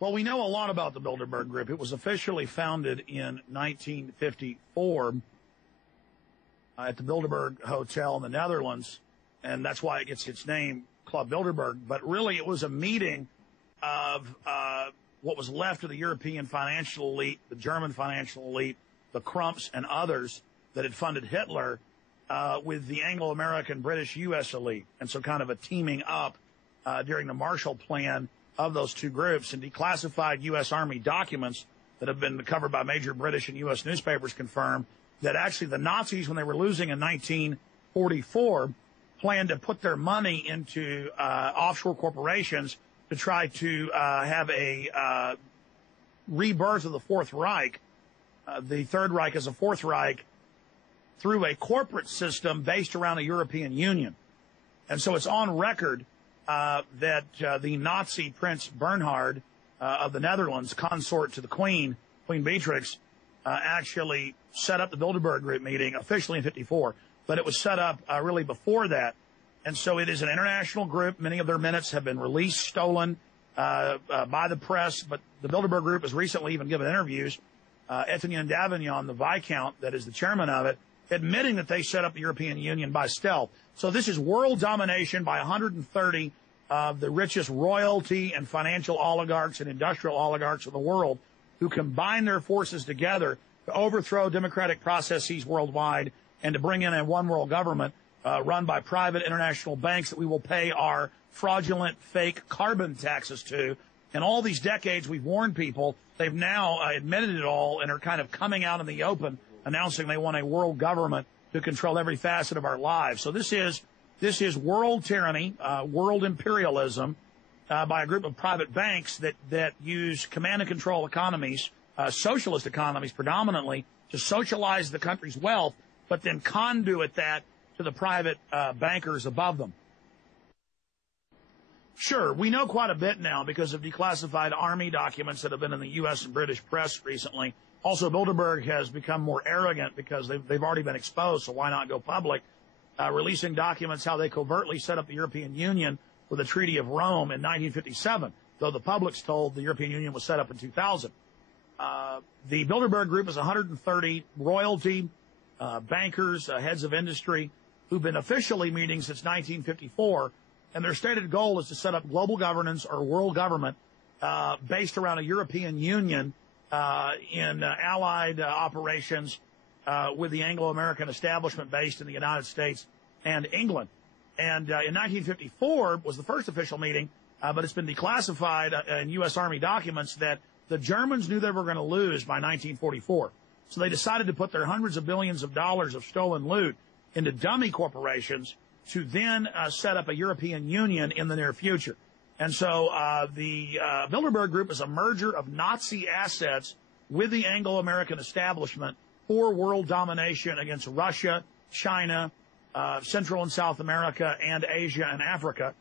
Well, we know a lot about the Bilderberg Group. It was officially founded in 1954 at the Bilderberg Hotel in the Netherlands, and that's why it gets its name, Club Bilderberg. But really, it was a meeting of what was left of the European financial elite, the German financial elite, the Crumps, and others that had funded Hitler with the Anglo-American British U.S. elite. And so kind of a teaming up during the Marshall Plan of those two groups, and declassified U.S. Army documents that have been covered by major British and U.S. newspapers confirm that actually the Nazis, when they were losing in 1944, planned to put their money into offshore corporations to try to have a rebirth of the Fourth Reich, the Third Reich as a Fourth Reich, through a corporate system based around the European Union. And so it's on record that the Nazi Prince Bernhard of the Netherlands, consort to the Queen, Queen Beatrix, actually set up the Bilderberg Group meeting officially in 54, but it was set up really before that. And so it is an international group. Many of their minutes have been released, stolen by the press, but the Bilderberg Group has recently even given interviews. Etienne Davignon, the Viscount that is the chairman of it, admitting that they set up the European Union by stealth. So this is world domination by 130 of the richest royalty and financial oligarchs and industrial oligarchs of the world, who combine their forces together to overthrow democratic processes worldwide and to bring in a one world government run by private international banks that we will pay our fraudulent, fake carbon taxes to. In all these decades, we've warned people. They've now admitted it all and are kind of coming out in the open, announcing they want a world government to control every facet of our lives. So this is world tyranny, world imperialism by a group of private banks that use command and control economies, socialist economies predominantly, to socialize the country's wealth, but then conduit that to the private bankers above them. Sure, we know quite a bit now because of declassified Army documents that have been in the U.S. and British press recently. Also, Bilderberg has become more arrogant because they've already been exposed, so why not go public, releasing documents how they covertly set up the European Union with the Treaty of Rome in 1957, though the public's told the European Union was set up in 2000. The Bilderberg Group is 130 royalty, bankers, heads of industry, who've been officially meeting since 1954, and their stated goal is to set up global governance or world government based around a European Union in allied operations with the Anglo-American establishment based in the United States and England. And in 1954 was the first official meeting, but it's been declassified in U.S. Army documents that the Germans knew they were going to lose by 1944. So they decided to put their hundreds of billions of dollars of stolen loot into dummy corporations to then set up a European Union in the near future. And so the Bilderberg Group is a merger of Nazi assets with the Anglo-American establishment for world domination against Russia, China, Central and South America, and Asia and Africa.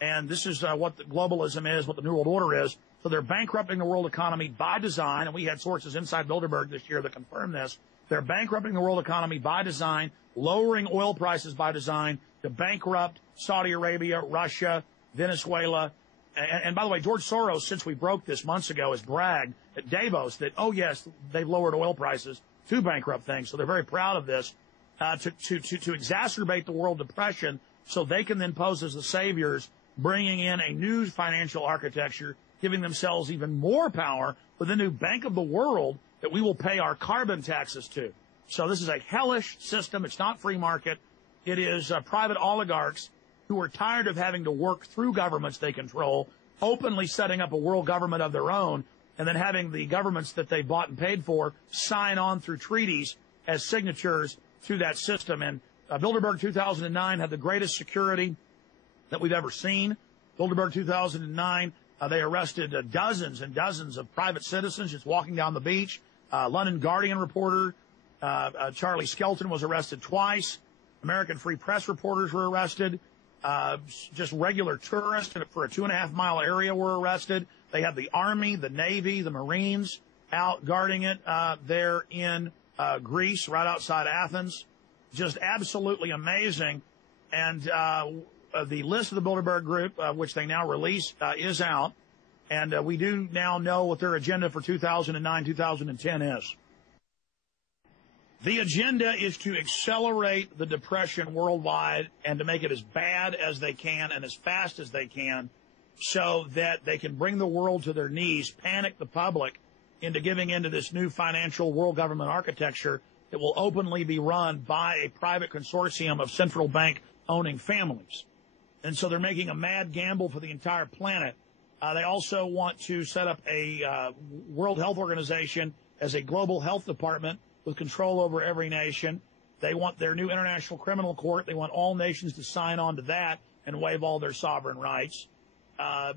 And this is what the globalism is, what the New World Order is. So they're bankrupting the world economy by design, and we had sources inside Bilderberg this year that confirmed this. They're bankrupting the world economy by design, lowering oil prices by design to bankrupt Saudi Arabia, Russia, Venezuela. And by the way, George Soros, since we broke this months ago, has bragged at Davos that, oh, yes, they've lowered oil prices to bankrupt things. So they're very proud of this to exacerbate the world depression so they can then pose as the saviors, bringing in a new financial architecture, giving themselves even more power with a new Bank of the World that we will pay our carbon taxes to. So this is a hellish system. It's not free market. It is private oligarchs who are tired of having to work through governments they control, openly setting up a world government of their own, and then having the governments that they bought and paid for sign on through treaties as signatures to that system. And Bilderberg 2009 had the greatest security that we've ever seen. Bilderberg 2009, they arrested dozens and dozens of private citizens just walking down the beach. London Guardian reporter Charlie Skelton was arrested twice. American Free Press reporters were arrested. Just regular tourists for a 2.5-mile area were arrested. They had the Army, the Navy, the Marines out guarding it there in Greece, right outside Athens. Just absolutely amazing. And the list of the Bilderberg Group, which they now release, is out. And we do now know what their agenda for 2009, 2010 is. The agenda is to accelerate the depression worldwide and to make it as bad as they can and as fast as they can so that they can bring the world to their knees, panic the public into giving into this new financial world government architecture that will openly be run by a private consortium of central bank owning families. And so they're making a mad gamble for the entire planet. They also want to set up a World Health Organization as a global health department with control over every nation. They want their new international criminal court. They want all nations to sign on to that and waive all their sovereign rights.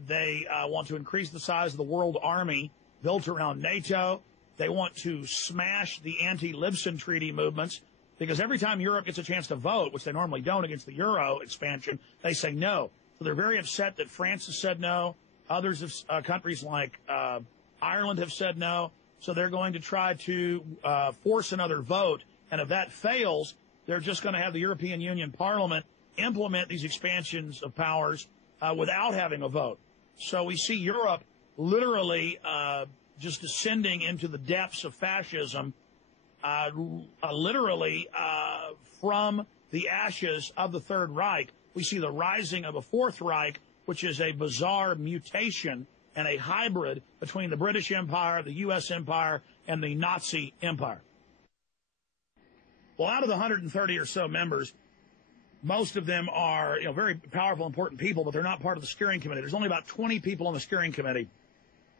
They want to increase the size of the world army built around NATO. They want to smash the anti-Libsyn treaty movements because every time Europe gets a chance to vote, which they normally don't against the Euro expansion, they say no. So they're very upset that France has said no. Others, countries like Ireland have said no. So they're going to try to force another vote. And if that fails, they're just going to have the European Union Parliament implement these expansions of powers without having a vote. So we see Europe literally just descending into the depths of fascism, literally from the ashes of the Third Reich. We see the rising of a Fourth Reich, which is a bizarre mutation and a hybrid between the British Empire, the U.S. Empire, and the Nazi Empire. Well, out of the 130 or so members, most of them are very powerful, important people, but they're not part of the steering committee. There's only about 20 people on the steering committee,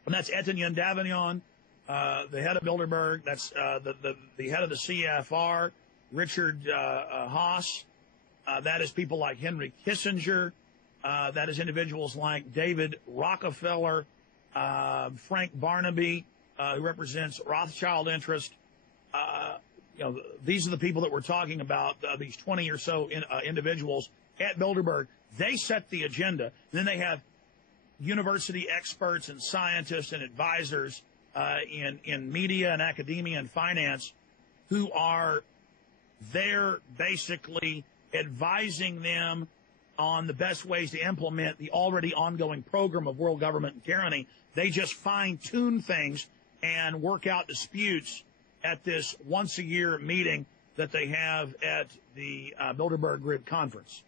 and that's Etienne Davignon, the head of Bilderberg. That's the head of the CFR, Richard Haas. That is people like Henry Kissinger. That is individuals like David Rockefeller, Frank Barnaby, who represents Rothschild interest. These are the people that we're talking about, these 20 or so individuals at Bilderberg. They set the agenda. And then they have university experts and scientists and advisors in media and academia and finance who are there basically advising them on the best ways to implement the already ongoing program of world government and tyranny. They just fine-tune things and work out disputes at this once-a-year meeting that they have at the Bilderberg Group conference.